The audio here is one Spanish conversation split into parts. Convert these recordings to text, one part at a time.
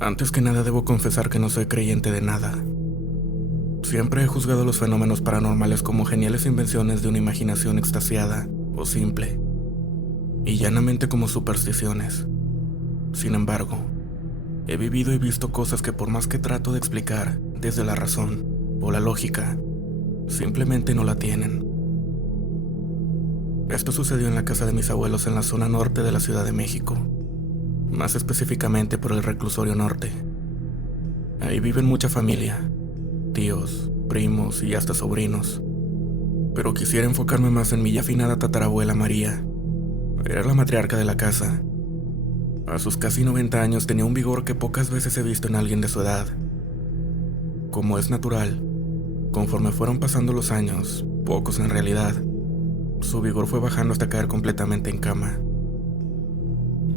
Antes que nada debo confesar que no soy creyente de nada. Siempre he juzgado los fenómenos paranormales como geniales invenciones de una imaginación extasiada o simple, y llanamente como supersticiones. Sin embargo, he vivido y visto cosas que por más que trato de explicar desde la razón o la lógica, simplemente no la tienen. Esto sucedió en la casa de mis abuelos en la zona norte de la Ciudad de México, más específicamente por el Reclusorio Norte. Ahí viven mucha familia, tíos, primos y hasta sobrinos. Pero quisiera enfocarme más en mi ya afinada tatarabuela María. Era la matriarca de la casa. A sus casi 90 años tenía un vigor que pocas veces he visto en alguien de su edad. Como es natural, conforme fueron pasando los años, pocos en realidad, su vigor fue bajando hasta caer completamente en cama.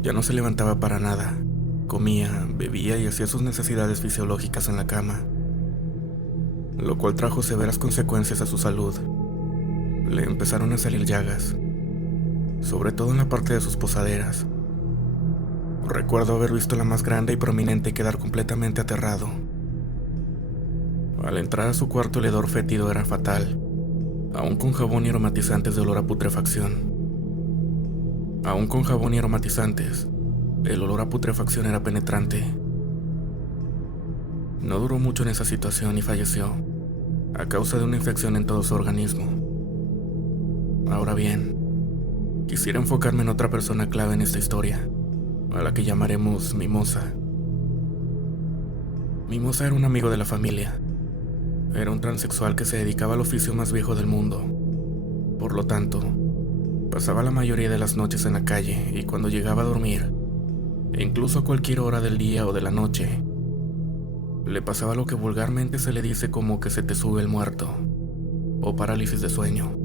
Ya no se levantaba para nada. Comía, bebía y hacía sus necesidades fisiológicas en la cama, lo cual trajo severas consecuencias a su salud. Le empezaron a salir llagas, sobre todo en la parte de sus posaderas. Recuerdo haber visto la más grande y prominente y quedar completamente aterrado. Al entrar a su cuarto el hedor fétido era fatal, aún con jabón y aromatizantes de olor a putrefacción. Aún con jabón y aromatizantes, el olor a putrefacción era penetrante. No duró mucho en esa situación y falleció, a causa de una infección en todo su organismo. Ahora bien, quisiera enfocarme en otra persona clave en esta historia, a la que llamaremos Mimosa. Mimosa era un amigo de la familia. Era un transexual que se dedicaba al oficio más viejo del mundo. Por lo tanto, pasaba la mayoría de las noches en la calle y cuando llegaba a dormir, e incluso a cualquier hora del día o de la noche, le pasaba lo que vulgarmente se le dice como que se te sube el muerto, o parálisis de sueño.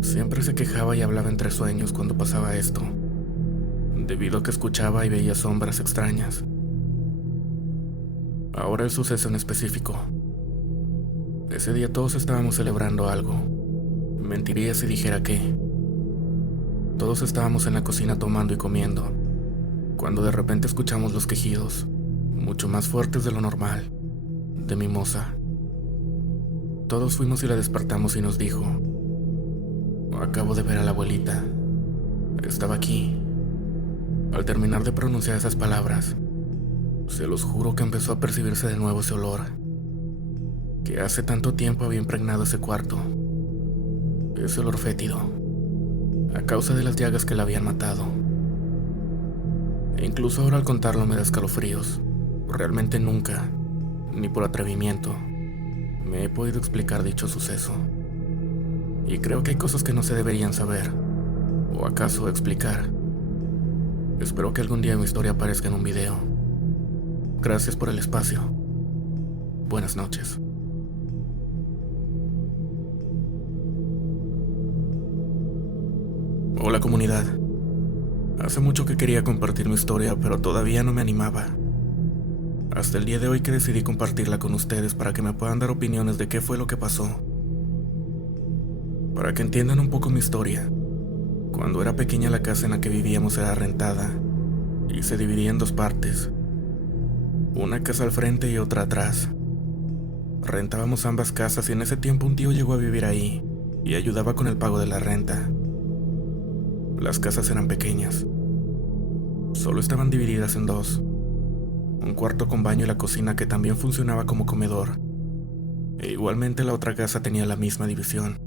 Siempre se quejaba y hablaba entre sueños cuando pasaba esto, debido a que escuchaba y veía sombras extrañas. Ahora el suceso en específico. Ese día todos estábamos celebrando algo. Mentiría si dijera que todos estábamos en la cocina tomando y comiendo, cuando de repente escuchamos los quejidos, mucho más fuertes de lo normal, de Mimosa. Todos fuimos y la despertamos y nos dijo: acabo de ver a la abuelita. Estaba aquí. Al terminar de pronunciar esas palabras, se los juro que empezó a percibirse de nuevo ese olor, que hace tanto tiempo había impregnado ese cuarto. Ese olor fétido, a causa de las llagas que la habían matado. E incluso ahora al contarlo me da escalofríos. Realmente nunca, ni por atrevimiento, me he podido explicar dicho suceso. Y creo que hay cosas que no se deberían saber, o acaso explicar. Espero que algún día mi historia aparezca en un video. Gracias por el espacio. Buenas noches. Hola comunidad. Hace mucho que quería compartir mi historia, pero todavía no me animaba. Hasta el día de hoy que decidí compartirla con ustedes para que me puedan dar opiniones de qué fue lo que pasó. Para que entiendan un poco mi historia. Cuando era pequeña la casa en la que vivíamos era rentada y se dividía en dos partes. Una casa al frente y otra atrás. Rentábamos ambas casas y en ese tiempo un tío llegó a vivir ahí y ayudaba con el pago de la renta. Las casas eran pequeñas. Solo estaban divididas en dos. Un cuarto con baño y la cocina que también funcionaba como comedor. E igualmente la otra casa tenía la misma división.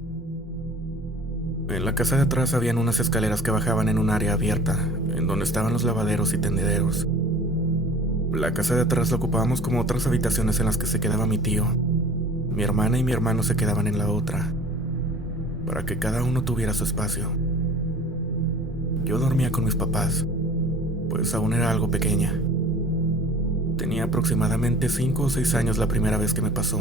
En la casa de atrás habían unas escaleras que bajaban en un área abierta, en donde estaban los lavaderos y tendederos. La casa de atrás la ocupábamos como otras habitaciones en las que se quedaba mi tío. Mi hermana y mi hermano se quedaban en la otra, para que cada uno tuviera su espacio. Yo dormía con mis papás, pues aún era algo pequeña. Tenía aproximadamente 5 o 6 años la primera vez que me pasó.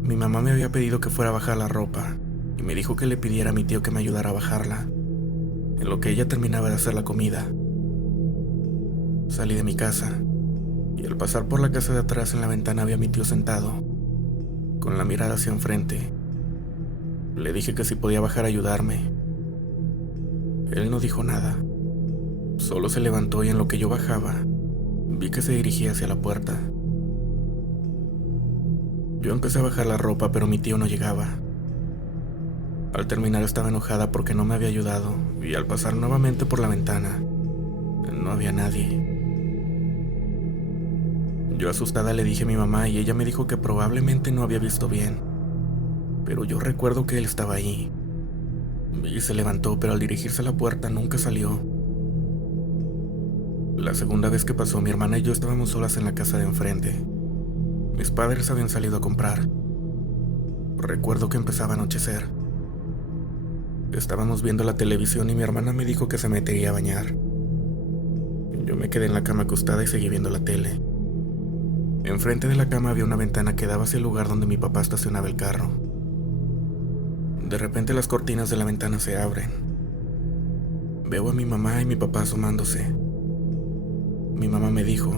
Mi mamá me había pedido que fuera a bajar la ropa y me dijo que le pidiera a mi tío que me ayudara a bajarla, en lo que ella terminaba de hacer la comida. Salí de mi casa y al pasar por la casa de atrás en la ventana vi a mi tío sentado, con la mirada hacia enfrente. Le dije que si podía bajar a ayudarme. Él no dijo nada, Solo se levantó y en lo que yo bajaba, vi que se dirigía hacia la puerta. Yo empecé a bajar la ropa, pero mi tío no llegaba. Al terminar estaba enojada porque no me había ayudado, y al pasar nuevamente por la ventana, no había nadie. Yo asustada le dije a mi mamá y ella me dijo que probablemente no había visto bien, pero yo recuerdo que él estaba ahí. Y se levantó, pero al dirigirse a la puerta nunca salió. La segunda vez que pasó, mi hermana y yo estábamos solas en la casa de enfrente. Mis padres habían salido a comprar. Recuerdo que empezaba a anochecer. Estábamos viendo la televisión y mi hermana me dijo que se metería a bañar. Yo me quedé en la cama acostada y seguí viendo la tele. Enfrente de la cama había una ventana que daba hacia el lugar donde mi papá estacionaba el carro. De repente las cortinas de la ventana se abren. Veo a mi mamá y mi papá asomándose. Mi mamá me dijo: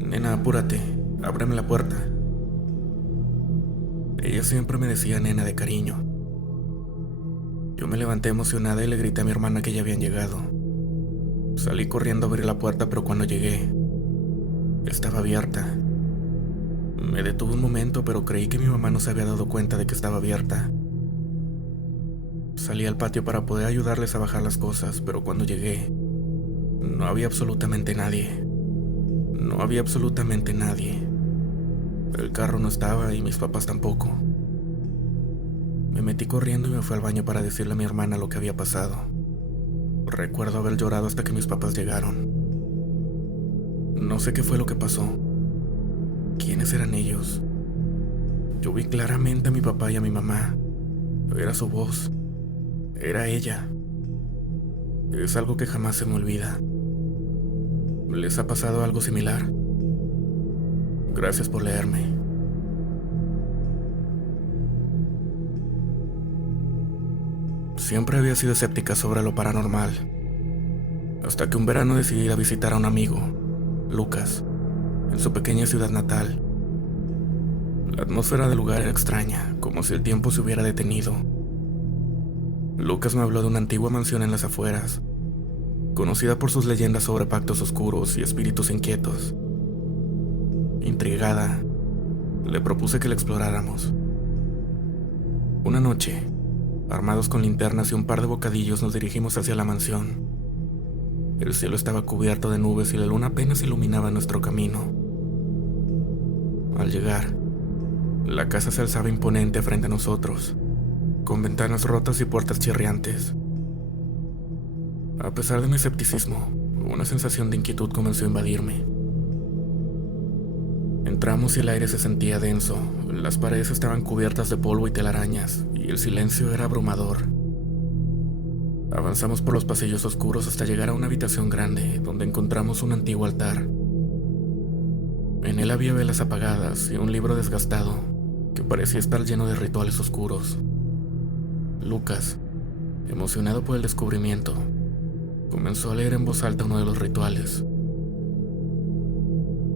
«Nena, apúrate, ábreme la puerta». Ella siempre me decía nena de cariño. Yo me levanté emocionada y le grité a mi hermana que ya habían llegado. Salí corriendo a abrir la puerta, pero cuando llegué, estaba abierta. Me detuve un momento, pero creí que mi mamá no se había dado cuenta de que estaba abierta. Salí al patio para poder ayudarles a bajar las cosas, pero cuando llegué, no había absolutamente nadie. No había absolutamente nadie. El carro no estaba y mis papás tampoco. Me metí corriendo y me fui al baño para decirle a mi hermana lo que había pasado. Recuerdo haber llorado hasta que mis papás llegaron. No sé qué fue lo que pasó. ¿Quiénes eran ellos? Yo vi claramente a mi papá y a mi mamá. Era su voz. Era ella. Es algo que jamás se me olvida. ¿Les ha pasado algo similar? Gracias por leerme. Siempre había sido escéptica sobre lo paranormal, hasta que un verano decidí ir a visitar a un amigo, Lucas, en su pequeña ciudad natal. La atmósfera del lugar era extraña, como si el tiempo se hubiera detenido. Lucas me habló de una antigua mansión en las afueras, conocida por sus leyendas sobre pactos oscuros y espíritus inquietos. Intrigada, le propuse que la exploráramos. Una noche, armados con linternas y un par de bocadillos, nos dirigimos hacia la mansión. El cielo estaba cubierto de nubes y la luna apenas iluminaba nuestro camino. Al llegar, la casa se alzaba imponente frente a nosotros, con ventanas rotas y puertas chirriantes. A pesar de mi escepticismo, una sensación de inquietud comenzó a invadirme. Entramos y el aire se sentía denso, las paredes estaban cubiertas de polvo y telarañas, y el silencio era abrumador. Avanzamos por los pasillos oscuros hasta llegar a una habitación grande, donde encontramos un antiguo altar. En él había velas apagadas y un libro desgastado, que parecía estar lleno de rituales oscuros. Lucas, emocionado por el descubrimiento, comenzó a leer en voz alta uno de los rituales.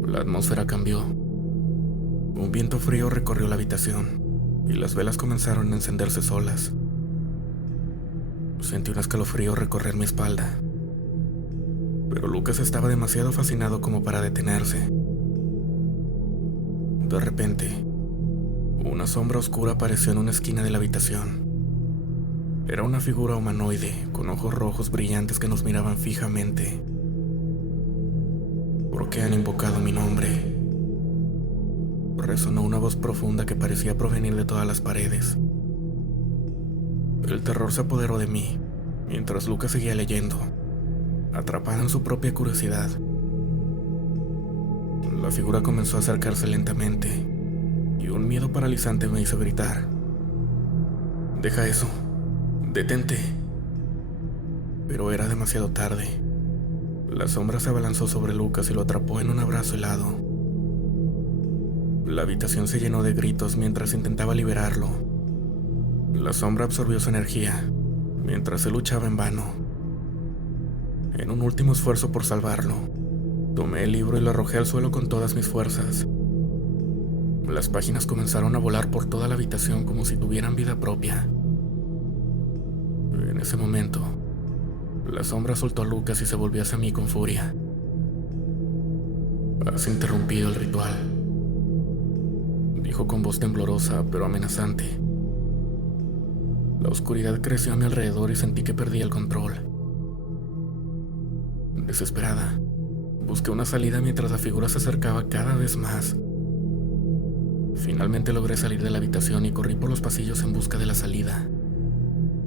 La atmósfera cambió. Un viento frío recorrió la habitación y las velas comenzaron a encenderse solas. Sentí un escalofrío recorrer mi espalda, pero Lucas estaba demasiado fascinado como para detenerse. De repente, una sombra oscura apareció en una esquina de la habitación. Era una figura humanoide con ojos rojos brillantes que nos miraban fijamente. ¿Por qué han invocado mi nombre? Resonó una voz profunda que parecía provenir de todas las paredes. El terror se apoderó de mí, mientras Lucas seguía leyendo, atrapada en su propia curiosidad. La figura comenzó a acercarse lentamente, y un miedo paralizante me hizo gritar: «Deja eso, detente». Pero era demasiado tarde. La sombra se abalanzó sobre Lucas y lo atrapó en un abrazo helado. La habitación se llenó de gritos mientras intentaba liberarlo. La sombra absorbió su energía, mientras él luchaba en vano. En un último esfuerzo por salvarlo, tomé el libro y lo arrojé al suelo con todas mis fuerzas. Las páginas comenzaron a volar por toda la habitación como si tuvieran vida propia. En ese momento, La sombra soltó a Lucas y se volvió hacia mí con furia. Has interrumpido el ritual, dijo con voz temblorosa pero amenazante. La oscuridad creció a mi alrededor y sentí que perdía el control. Desesperada, busqué una salida mientras la figura se acercaba cada vez más. Finalmente logré salir de la habitación y corrí por los pasillos en busca de la salida,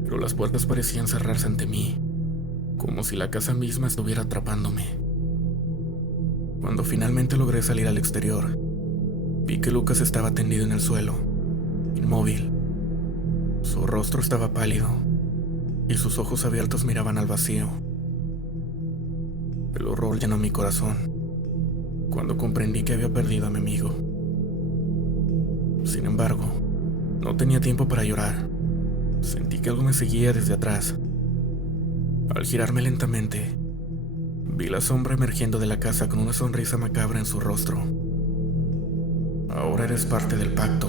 pero las puertas parecían cerrarse ante mí, como si la casa misma estuviera atrapándome. Cuando finalmente logré salir al exterior, vi que Lucas estaba tendido en el suelo, inmóvil. Su rostro estaba pálido y sus ojos abiertos miraban al vacío. El horror llenó mi corazón cuando comprendí que había perdido a mi amigo. Sin embargo, no tenía tiempo para llorar. Sentí que algo me seguía desde atrás. Al girarme lentamente, vi la sombra emergiendo de la casa con una sonrisa macabra en su rostro. Ahora eres parte del pacto,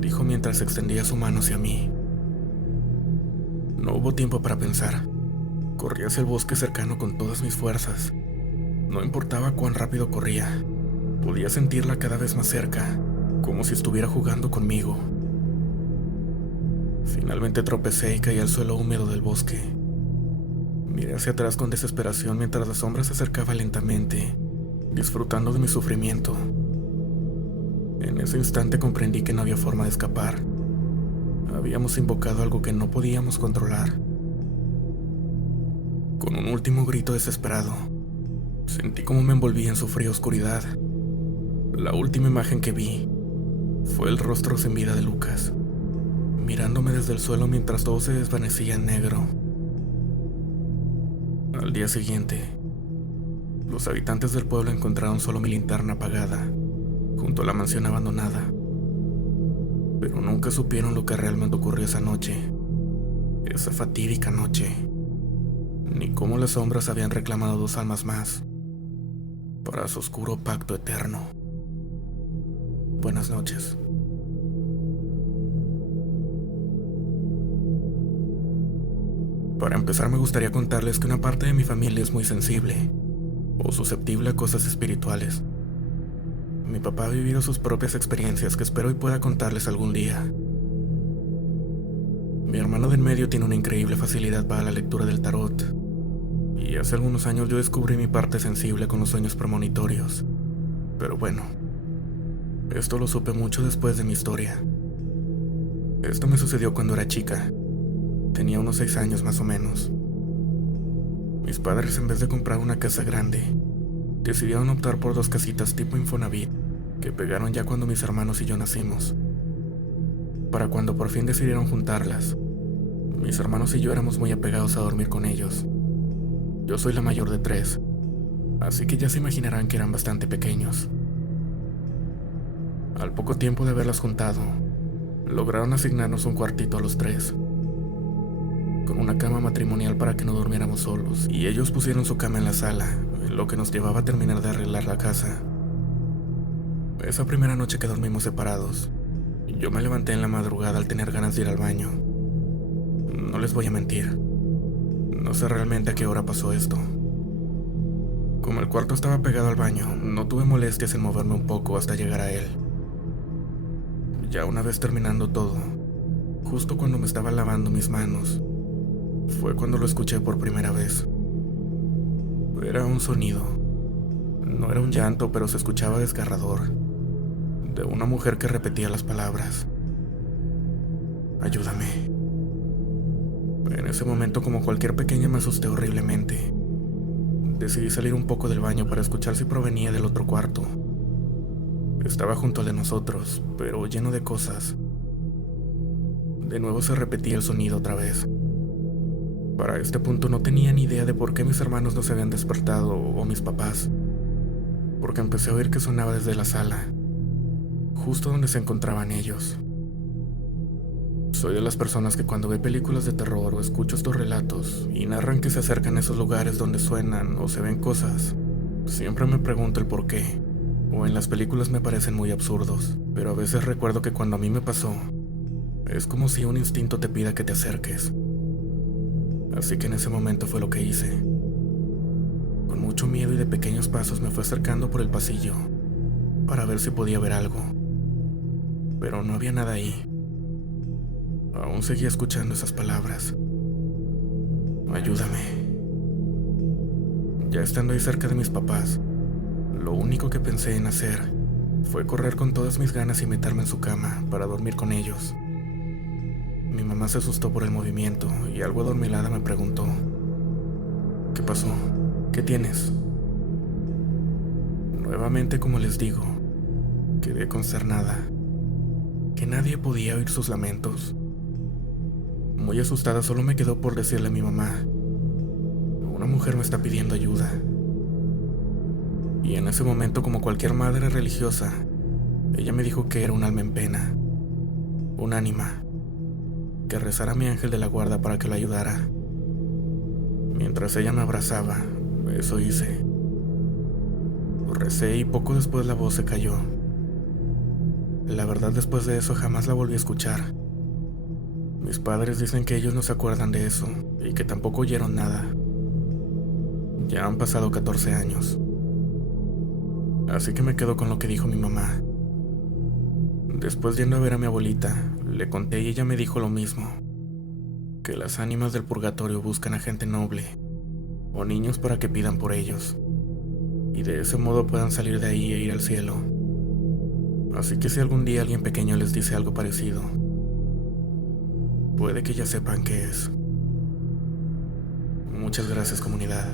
dijo mientras extendía su mano hacia mí. No hubo tiempo para pensar. Corrí hacia el bosque cercano con todas mis fuerzas. No importaba cuán rápido corría, podía sentirla cada vez más cerca, como si estuviera jugando conmigo. Finalmente tropecé y caí al suelo húmedo del bosque. Miré hacia atrás con desesperación mientras la sombra se acercaba lentamente, disfrutando de mi sufrimiento. En ese instante comprendí que no había forma de escapar. Habíamos invocado algo que no podíamos controlar. Con un último grito desesperado, sentí como me envolvía en su fría oscuridad. La última imagen que vi fue el rostro sin vida de Lucas, mirándome desde el suelo mientras todo se desvanecía en negro. Al día siguiente, los habitantes del pueblo encontraron solo mi linterna apagada junto a la mansión abandonada, pero nunca supieron lo que realmente ocurrió esa noche, esa fatídica noche, ni cómo las sombras habían reclamado 2 almas más para su oscuro pacto eterno. Buenas noches. Para empezar, me gustaría contarles que una parte de mi familia es muy sensible o susceptible a cosas espirituales. Mi papá ha vivido sus propias experiencias que espero y pueda contarles algún día. Mi hermano de en medio tiene una increíble facilidad para la lectura del tarot, y hace algunos años yo descubrí mi parte sensible con los sueños premonitorios. Pero bueno, esto lo supe mucho después de mi historia. Esto me sucedió cuando era chica. Tenía unos 6 años más o menos. Mis padres, en vez de comprar una casa grande, decidieron optar por 2 casitas tipo Infonavit que pegaron ya cuando mis hermanos y yo nacimos. Para cuando por fin decidieron juntarlas, mis hermanos y yo éramos muy apegados a dormir con ellos. Yo soy la mayor de 3, así que ya se imaginarán que eran bastante pequeños. Al poco tiempo de haberlas juntado, lograron asignarnos un cuartito a los 3, con una cama matrimonial para que no durmiéramos solos, y ellos pusieron su cama en la sala, en lo que nos llevaba a terminar de arreglar la casa. Esa primera noche que dormimos separados, yo me levanté en la madrugada al tener ganas de ir al baño. No les voy a mentir, no sé realmente a qué hora pasó esto. Como el cuarto estaba pegado al baño, no tuve molestias en moverme un poco hasta llegar a él. Ya una vez terminando todo, justo cuando me estaba lavando mis manos, fue cuando lo escuché por primera vez. Era un sonido. No era un llanto, pero se escuchaba desgarrador, de una mujer que repetía las palabras: ayúdame. En ese momento, como cualquier pequeña, me asusté horriblemente. Decidí salir un poco del baño para escuchar si provenía del otro cuarto. Estaba junto al de nosotros, pero lleno de cosas. De nuevo se repetía el sonido otra vez. Para este punto no tenía ni idea de por qué mis hermanos no se habían despertado o mis papás, porque empecé a oír que sonaba desde la sala, justo donde se encontraban ellos. Soy de las personas que cuando ve películas de terror o escucho estos relatos y narran que se acercan a esos lugares donde suenan o se ven cosas, siempre me pregunto el por qué, o en las películas me parecen muy absurdos, pero a veces recuerdo que cuando a mí me pasó, es como si un instinto te pida que te acerques. Así que en ese momento fue lo que hice. Con mucho miedo y de pequeños pasos me fue acercando por el pasillo para ver si podía ver algo. Pero no había nada ahí. Aún seguía escuchando esas palabras. Ayúdame. Ya estando ahí cerca de mis papás, lo único que pensé en hacer fue correr con todas mis ganas y meterme en su cama para dormir con ellos. Mi mamá se asustó por el movimiento y algo adormilada me preguntó: ¿qué pasó? ¿Qué tienes? Nuevamente, como les digo, quedé consternada. Que nadie podía oír sus lamentos. Muy asustada, solo me quedó por decirle a mi mamá: una mujer me está pidiendo ayuda. Y en ese momento, como cualquier madre religiosa, ella me dijo que era un alma en pena, un ánima, que rezara a mi ángel de la guarda para que lo ayudara. Mientras ella me abrazaba, eso hice. Recé y poco después la voz se cayó. La verdad, después de eso jamás la volví a escuchar. Mis padres dicen que ellos no se acuerdan de eso y que tampoco oyeron nada. Ya han pasado 14 años. Así que me quedo con lo que dijo mi mamá. Después, yendo a ver a mi abuelita, le conté y ella me dijo lo mismo: que las ánimas del purgatorio buscan a gente noble o niños para que pidan por ellos, y de ese modo puedan salir de ahí e ir al cielo. Así que si algún día alguien pequeño les dice algo parecido, puede que ya sepan qué es. Muchas gracias, comunidad.